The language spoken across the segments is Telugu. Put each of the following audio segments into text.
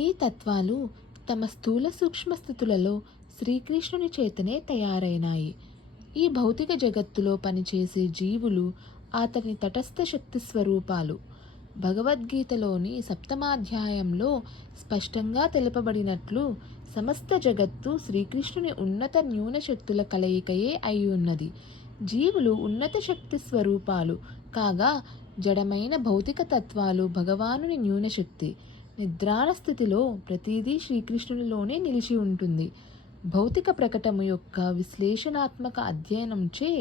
ఈ తత్వాలు తమ స్థూల సూక్ష్మ స్థితులలో శ్రీకృష్ణుని చేతనే తయారైనాయి. ఈ భౌతిక జగత్తులో పనిచేసే జీవులు అతని తటస్థ శక్తి స్వరూపాలు. భగవద్గీతలోని సప్తమాధ్యాయంలో స్పష్టంగా తెలుపబడినట్లు సమస్త జగత్తు శ్రీకృష్ణుని ఉన్నత న్యూన శక్తుల కలయికయే అయి ఉన్నది. జీవులు ఉన్నత శక్తి స్వరూపాలు కాగా జడమైన భౌతిక తత్వాలు భగవానుని న్యూనశక్తి. నిద్రాణ స్థితిలో ప్రతిదీ శ్రీకృష్ణునిలోనే నిలిచి ఉంటుంది. భౌతిక ప్రకటము యొక్క విశ్లేషణాత్మక అధ్యయనంచే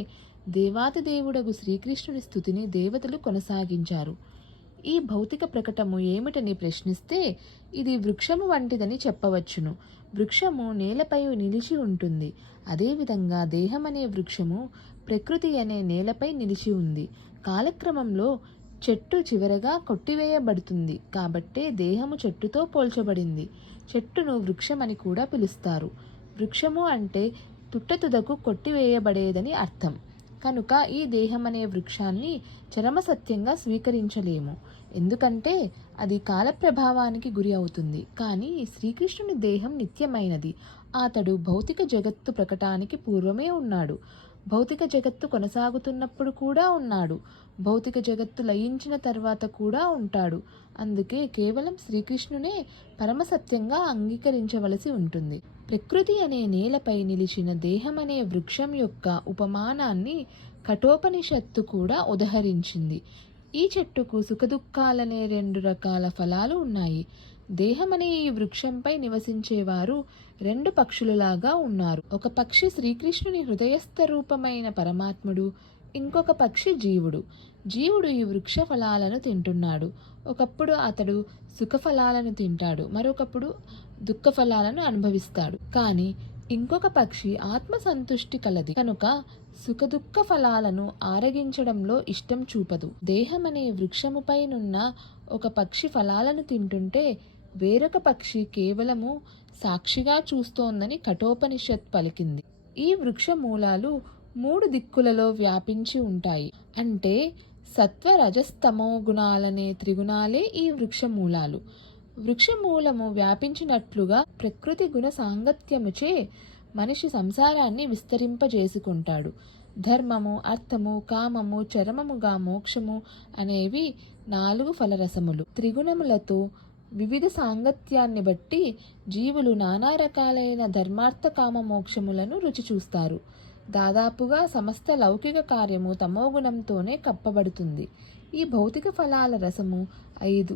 దేవాతిదేవుడగు శ్రీకృష్ణుని స్థుతిని దేవతలు కొనసాగించారు. ఈ భౌతిక ప్రకటము ఏమిటని ప్రశ్నిస్తే ఇది వృక్షము వంటిదని చెప్పవచ్చును. వృక్షము నేలపై నిలిచి ఉంటుంది. అదేవిధంగా దేహమనే వృక్షము ప్రకృతి అనే నేలపై నిలిచి ఉంది. కాలక్రమంలో చెట్టు చివరగా కొట్టివేయబడుతుంది కాబట్టే దేహము చెట్టుతో పోల్చబడింది. చెట్టును వృక్షమని కూడా పిలుస్తారు. వృక్షము అంటే తుట్టతుదకు కొట్టివేయబడేదని అర్థం. కనుక ఈ దేహమనే వృక్షాన్ని చరమసత్యంగా స్వీకరించలేము. ఎందుకంటే అది కాలప్రభావానికి గురి అవుతుంది. కానీ శ్రీకృష్ణుని దేహం నిత్యమైనది. అతడు భౌతిక జగత్తు ప్రకటానికి పూర్వమే ఉన్నాడు. భౌతిక జగత్తు కొనసాగుతున్నప్పుడు కూడా ఉన్నాడు. భౌతిక జగత్తు లయించిన తర్వాత కూడా ఉంటాడు. అందుకే కేవలం శ్రీకృష్ణునే పరమసత్యంగా అంగీకరించవలసి ఉంటుంది. ప్రకృతి అనే నేలపై నిలిచిన దేహమనే వృక్షం యొక్క ఉపమానాన్ని కఠోపనిషత్తు కూడా ఉదహరించింది. ఈ చెట్టుకు సుఖదుఖాలనే 2 రకాల ఫలాలు ఉన్నాయి. దేహమనే ఈ వృక్షంపై నివసించేవారు 2 పక్షులలాగా ఉన్నారు. ఒక పక్షి శ్రీకృష్ణుని హృదయస్థ రూపమైన పరమాత్ముడు, ఇంకొక పక్షి జీవుడు. జీవుడు ఈ వృక్ష ఫలాలను తింటున్నాడు. ఒకప్పుడు అతడు సుఖ ఫలాలను తింటాడు, మరొకప్పుడు దుఃఖ ఫలాలను అనుభవిస్తాడు. కానీ ఇంకొక పక్షి ఆత్మ సంతుష్టి కలది కనుక సుఖదుఖ ఫలాలను ఆరగించడంలో ఇష్టం చూపదు. దేహమనే వృక్షముపైనున్న ఒక పక్షి ఫలాలను తింటుంటే వేరొక పక్షి కేవలము సాక్షిగా చూస్తోందని కఠోపనిషత్ పలికింది. ఈ వృక్ష మూలాలు 3 దిక్కులలో వ్యాపించి ఉంటాయి. అంటే సత్వ రజస్తమో గుణాలనే త్రిగుణాలే ఈ వృక్ష మూలాలు. వృక్షమూలము వ్యాపించినట్లుగా ప్రకృతి గుణ సాంగత్యముచే మనిషి సంసారాన్ని విస్తరింపజేసుకుంటాడు. ధర్మము, అర్థము, కామము, చరమముగా మోక్షము అనేవి 4 ఫలరసములు. త్రిగుణములతో వివిధ సాంగత్యాన్ని బట్టి జీవులు నానా రకాలైన ధర్మార్థ కామ మోక్షములను రుచి చూస్తారు. దాదాపుగా సమస్త లౌకిక కార్యము తమోగుణంతోనే కప్పబడుతుంది. ఈ భౌతిక ఫలాల రసము 5